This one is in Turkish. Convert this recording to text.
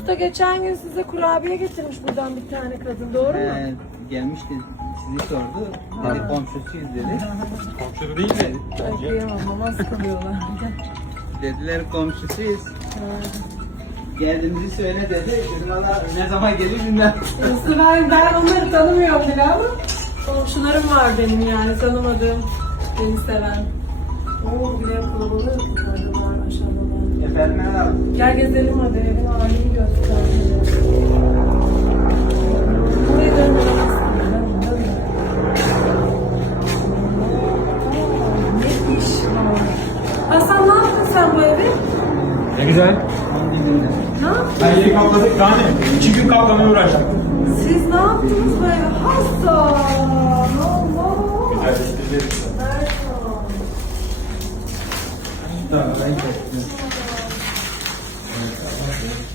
Usta geçen gün size kurabiye getirmiş buradan bir tane kadın, doğru mu? Gelmişti, sizi sordu. Dedi komşusuyuz dedi. Komşu değil mi? Ay kıyamam, namaz kılıyorlar. Dediler komşusuyuz. Geldiğimizi söyle dedi. Dedim valla ne zaman gelir bilmem. Usta ben onları tanımıyorum bile ama komşularım var benim yani tanımadığım, beni seven. Oo bile kalabalığı kutladı var aşağıda. Efendim abi. Gel gezelim hadi, evin halini göster. Buraya dönmeden ne iş var? Hasan ne yaptın sen bu evi? Ne güzel. 10 günlüğüne. Ne yaptın? Ben yeri kapladık yani. 2 gün kaplamaya uğraştık. Siz ne yaptınız bu eve? Hasan! Allah! Güzelleştireceğiz. Nerede? Tamam ben kestim.